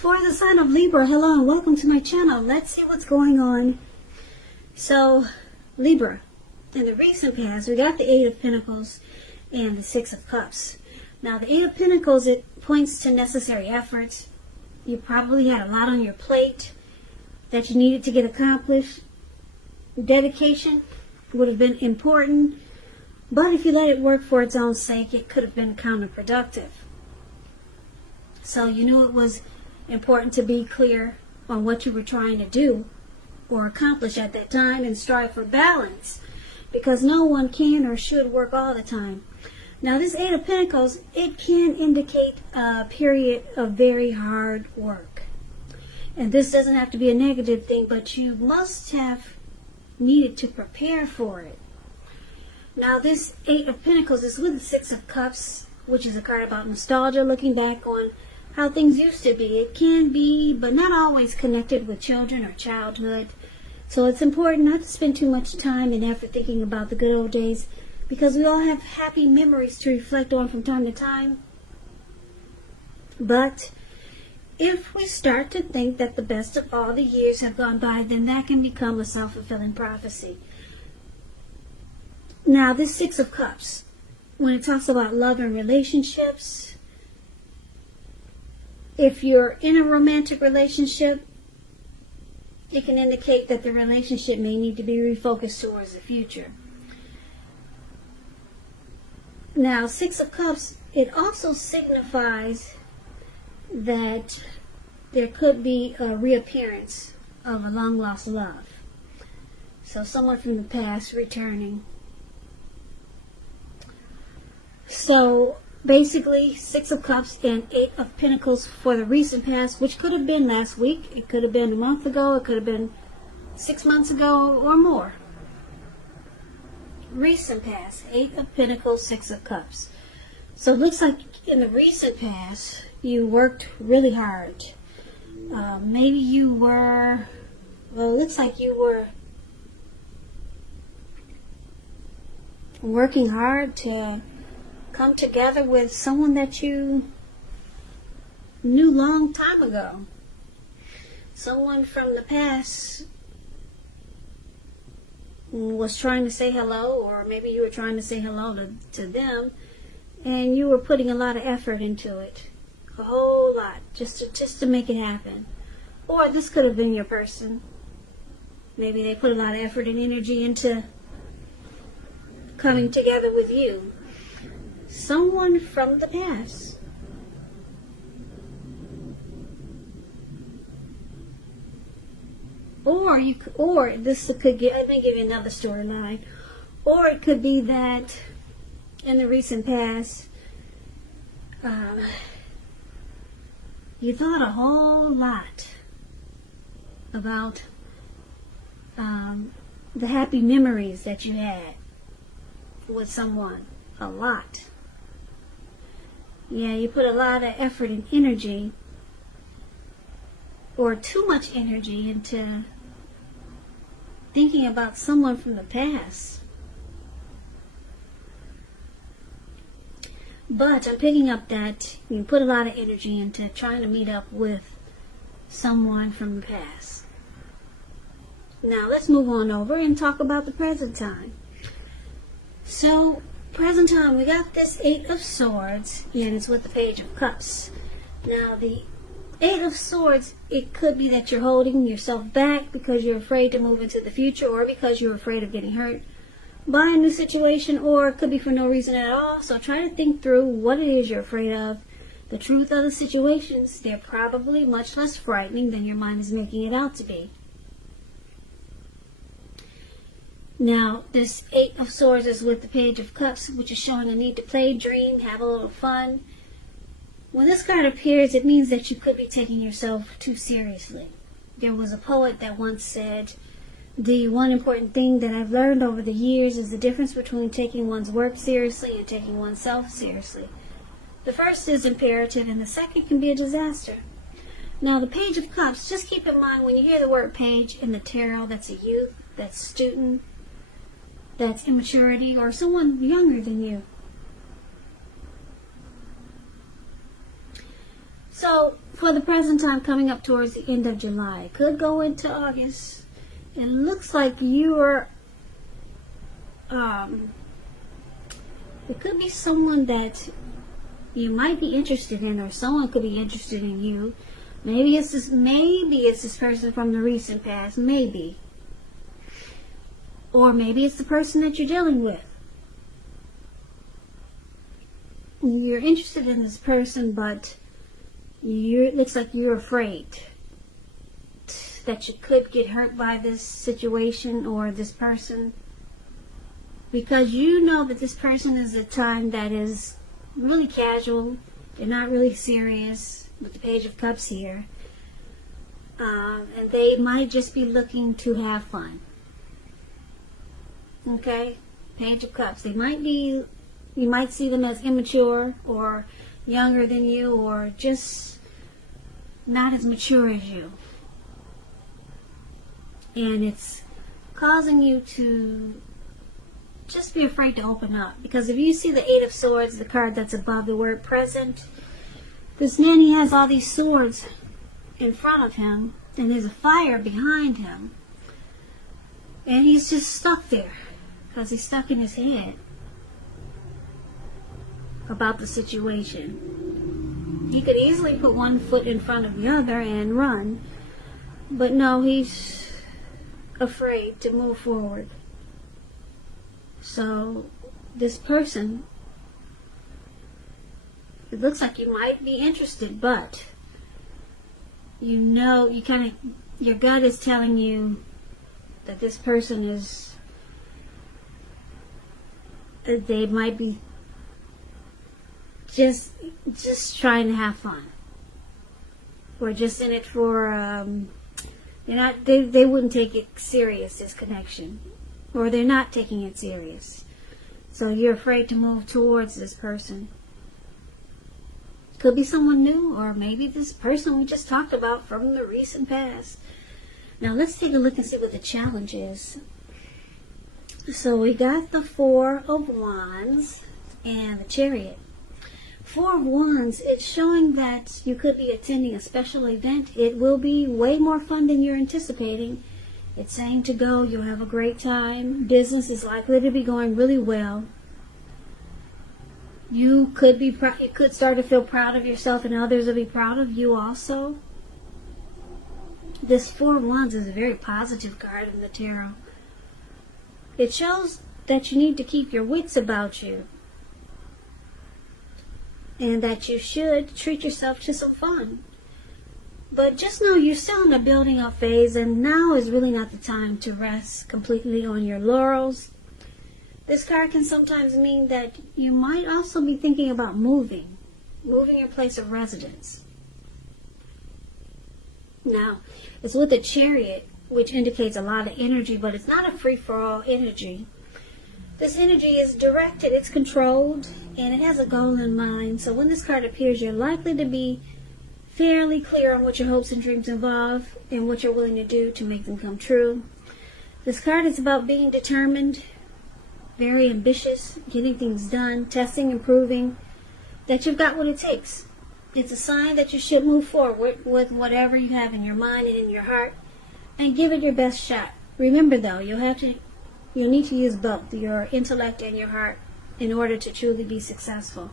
For the sign of Libra, hello and welcome to my channel. Let's see what's going on. So, Libra, in the recent past, we got the Eight of Pentacles and the Six of Cups. Now, the Eight of Pentacles, it points to necessary efforts. You probably had a lot on your plate that you needed to get accomplished. Dedication would have been important, but if you let it work for its own sake, it could have been counterproductive. So you knew it was important to be clear on what you were trying to do or accomplish at that time and strive for balance, because no one can or should work all the time. Now, this Eight of Pentacles, it can indicate a period of very hard work. And this doesn't have to be a negative thing, but you must have needed to prepare for it. Now, this Eight of Pentacles is with the Six of Cups, which is a card about nostalgia, looking back on how things used to be. It can be, but not always, connected with children or childhood. So it's important not to spend too much time and effort thinking about the good old days, because we all have happy memories to reflect on from time to time. But if we start to think that the best of all the years have gone by, then that can become a self-fulfilling prophecy. Now, this Six of Cups, when it talks about love and relationships, if you're in a romantic relationship, it can indicate that the relationship may need to be refocused towards the future. Now, Six of Cups, it also signifies that there could be a reappearance of a long-lost love. So someone from the past returning. So basically, Six of Cups and Eight of Pentacles for the recent past, which could have been last week, it could have been a month ago, it could have been 6 months ago or more. Recent past, Eight of Pentacles, Six of Cups. So it looks like in the recent past, you worked really hard. Maybe you were, well, it looks like you were working hard to come together with someone that you knew long time ago. Someone from the past was trying to say hello, or maybe you were trying to say hello to them, and you were putting a lot of effort into it. A whole lot, just to make it happen. Or this could have been your person. Maybe they put a lot of effort and energy into coming together with you. Someone from the past. Or this could get, let me give you another storyline. Or it could be that in the recent past, you thought a whole lot about the happy memories that you had with someone. A lot. Yeah, you put a lot of effort and energy, or too much energy, into thinking about someone from the past. But I'm picking up that you put a lot of energy into trying to meet up with someone from the past. Now let's move on over and talk about the present time. So, present time, we got this Eight of Swords, and it's with the Page of Cups. Now, the Eight of Swords, it could be that you're holding yourself back because you're afraid to move into the future, or because you're afraid of getting hurt by a new situation, or it could be for no reason at all. So try to think through what it is you're afraid of. The truth of the situations, they're probably much less frightening than your mind is making it out to be. Now, this Eight of Swords is with the Page of Cups, which is showing a need to play, dream, have a little fun. When this card appears, it means that you could be taking yourself too seriously. There was a poet that once said, "The one important thing that I've learned over the years is the difference between taking one's work seriously and taking oneself seriously. The first is imperative, and the second can be a disaster." Now, the Page of Cups, just keep in mind when you hear the word page in the tarot, that's a youth, that's student, that's immaturity, or someone younger than you. So for the present time, coming up towards the end of July. It could go into August. It looks like you're, it could be someone that you might be interested in, or someone could be interested in you. Maybe it's this person from the recent past, maybe. Or maybe it's the person that you're dealing with. You're interested in this person, but it looks like you're afraid that you could get hurt by this situation or this person, because you know that this person is a time that is really casual. They're not really serious with the Page of Cups here, and they might just be looking to have fun. Okay, Page of Cups. They might be, you might see them as immature or younger than you, or just not as mature as you. And it's causing you to just be afraid to open up. Because if you see the Eight of Swords, the card that's above the word present, this man, he has all these swords in front of him, and there's a fire behind him. And he's just stuck there, because he's stuck in his head about the situation. He could easily put one foot in front of the other and run, but no, he's afraid to move forward. So this person, it looks like you might be interested, but you know, your gut is telling you that this person is, they might be just trying to have fun, or just in it for they wouldn't take it serious, this connection, or they're not taking it serious. So you're afraid to move towards this person. Could be someone new, or maybe this person we just talked about from the recent past. Now let's take a look and see what the challenge is. So we got the Four of Wands and the Chariot. Four of Wands, it's showing that you could be attending a special event. It will be way more fun than you're anticipating. It's saying to go, you'll have a great time. Business is likely to be going really well. You could start to feel proud of yourself, and others will be proud of you also. This Four of Wands is a very positive card in the tarot. It shows that you need to keep your wits about you, and that you should treat yourself to some fun. But just know you're still in the building up phase, and now is really not the time to rest completely on your laurels. This card can sometimes mean that you might also be thinking about moving your place of residence. Now, it's with the Chariot, which indicates a lot of energy, but it's not a free-for-all energy. This energy is directed, it's controlled, and it has a goal in mind. So when this card appears, you're likely to be fairly clear on what your hopes and dreams involve and what you're willing to do to make them come true. This card is about being determined, very ambitious, getting things done, testing and proving that you've got what it takes. It's a sign that you should move forward with whatever you have in your mind and in your heart, and give it your best shot. Remember though, you'll need to use both your intellect and your heart in order to truly be successful.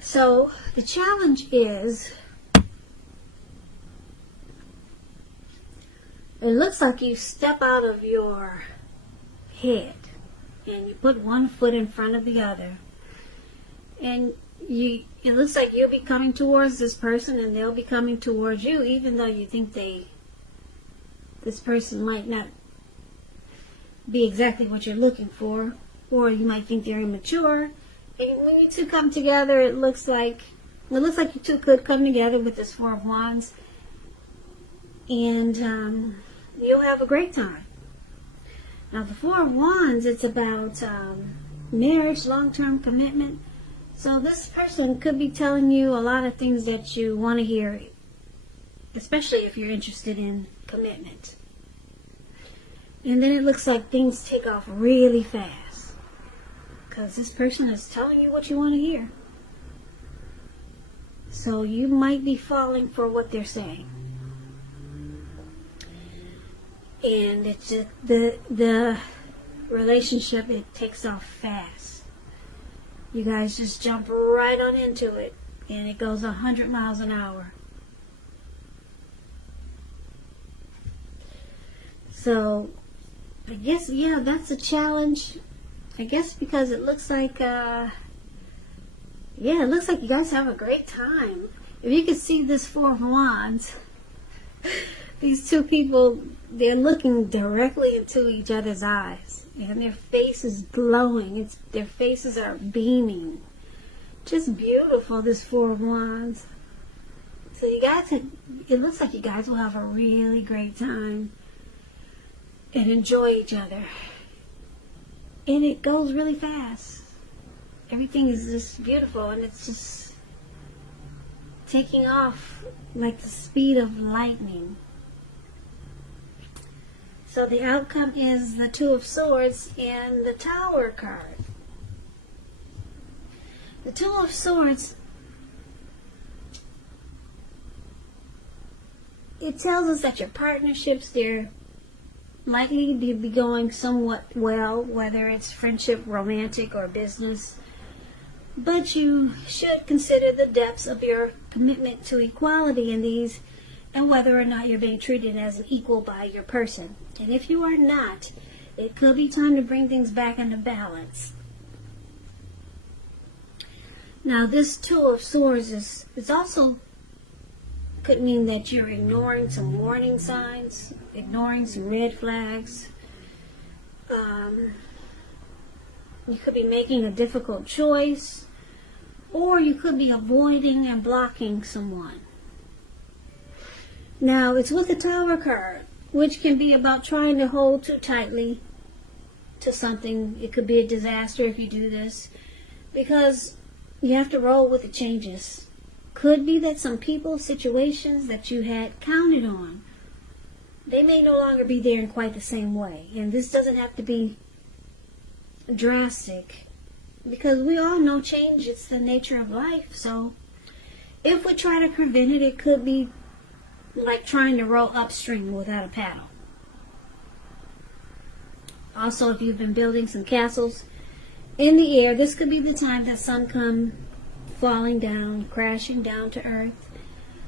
So the challenge is, it looks like you step out of your head and you put one foot in front of the other, and it looks like you'll be coming towards this person and they'll be coming towards you, even though you think this person might not be exactly what you're looking for, or you might think they're immature. And when you two come together, it looks like you two could come together with this Four of Wands, and you'll have a great time. Now the Four of Wands, it's about marriage, long-term commitment. So this person could be telling you a lot of things that you want to hear, especially if you're interested in commitment. And then it looks like things take off really fast, because this person is telling you what you want to hear. So you might be falling for what they're saying. And it's just the relationship, it takes off fast. You guys just jump right on into it, and it goes 100 miles an hour. So I guess, yeah, that's a challenge. I guess because it looks like it looks like you guys have a great time. If you could see this Four of Wands, these two people, they're looking directly into each other's eyes, and their face is glowing. Their faces are beaming. Just beautiful, this Four of Wands. So you guys, it looks like you guys will have a really great time and enjoy each other. And it goes really fast. Everything is just beautiful, and it's just taking off like the speed of lightning. So the outcome is the Two of Swords and the Tower card. The Two of Swords, it tells us that your partnerships, they're likely to be going somewhat well, whether it's friendship, romantic, or business. But you should consider the depths of your commitment to equality in these, and whether or not you're being treated as an equal by your person. And if you are not, it could be time to bring things back into balance. Now, this Two of Swords is also could mean that you're ignoring some warning signs, ignoring some red flags. You could be making a difficult choice, or you could be avoiding and blocking someone. Now, it's with the Tower card, which can be about trying to hold too tightly to something. It could be a disaster if you do this, because you have to roll with the changes. Could be that some people, situations that you had counted on, they may no longer be there in quite the same way. And this doesn't have to be drastic, because we all know change, it's the nature of life. So if we try to prevent it, it could be like trying to row upstream without a paddle. Also, if you've been building some castles in the air, this could be the time that some come falling down, crashing down to earth.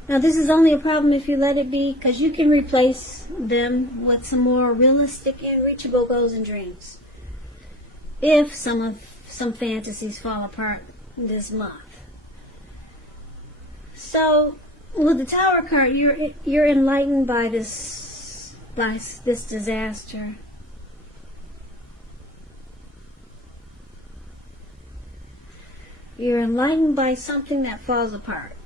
Now, this is only a problem if you let it be, because you can replace them with some more realistic and reachable goals and dreams. If some fantasies fall apart this month. So, with the Tower card, you're enlightened by this disaster. You're enlightened by something that falls apart.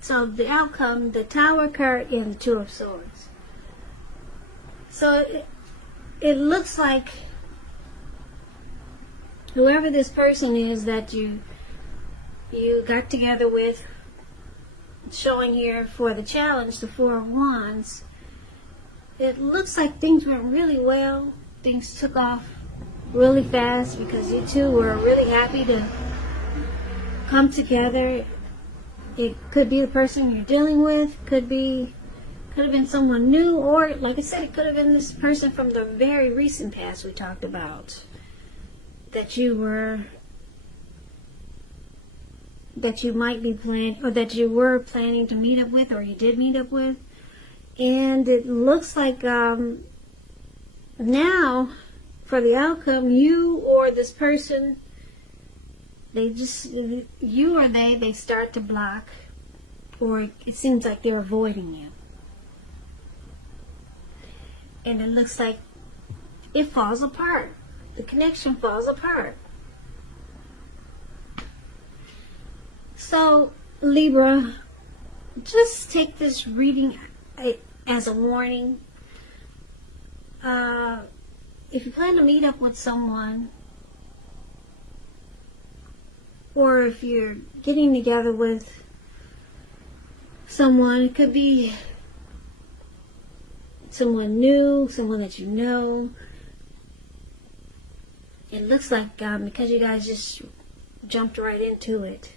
So the outcome, the Tower card and the Two of Swords. So it looks like whoever this person is that you got together with, showing here for the challenge, the Four of Wands, it looks like things went really well. Things took off really fast because you two were really happy to come together. It could be the person you're dealing with, could have been someone new, or like I said, it could have been this person from the very recent past we talked about that you might be planning, or that you were planning to meet up with, or you did meet up with. And it looks like now, for the outcome, you or this person, they start to block, or it seems like they're avoiding you. And it looks like it falls apart. The connection falls apart. So, Libra, just take this reading as a warning. If you plan to meet up with someone, or if you're getting together with someone, it could be someone new, someone that you know. It looks like because you guys just jumped right into it,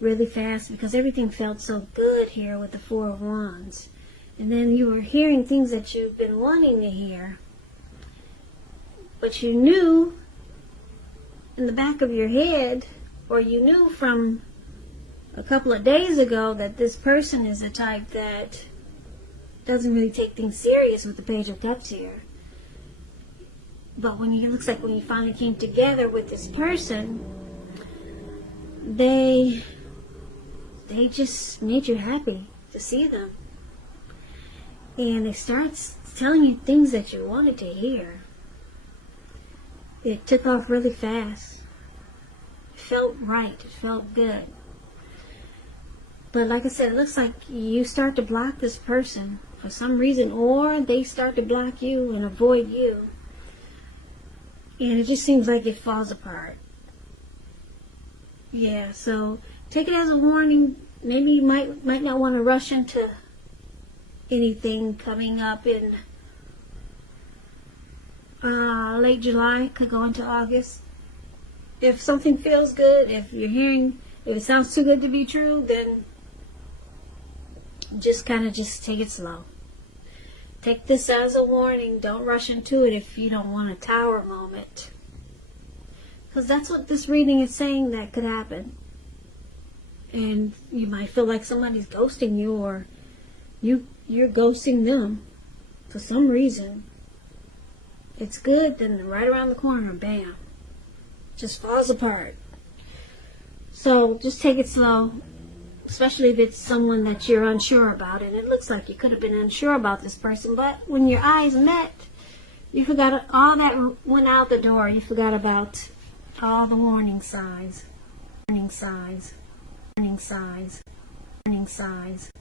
really fast because everything felt so good here with the Four of Wands. And then you were hearing things that you've been wanting to hear. But you knew in the back of your head, or you knew from a couple of days ago, that this person is the type that doesn't really take things serious with the Page of Cups here. But when it looks like when you finally came together with this person, they just made you happy to see them. And they start telling you things that you wanted to hear. It took off really fast. It felt right. It felt good. But like I said, it looks like you start to block this person for some reason, or they start to block you and avoid you. And it just seems like it falls apart. Yeah, so take it as a warning. Maybe you might not want to rush into anything coming up in late July, could go into August. If something feels good, if it sounds too good to be true, then just take it slow. Take this as a warning. Don't rush into it if you don't want a tower moment. Because that's what this reading is saying that could happen. And you might feel like somebody's ghosting you, or you're ghosting them for some reason. It's good, then right around the corner, bam, just falls apart. So just take it slow, especially if it's someone that you're unsure about. And it looks like you could have been unsure about this person, but when your eyes met, you forgot all that went out the door. You forgot about all the warning signs. Warning signs. Warning signs. Warning signs.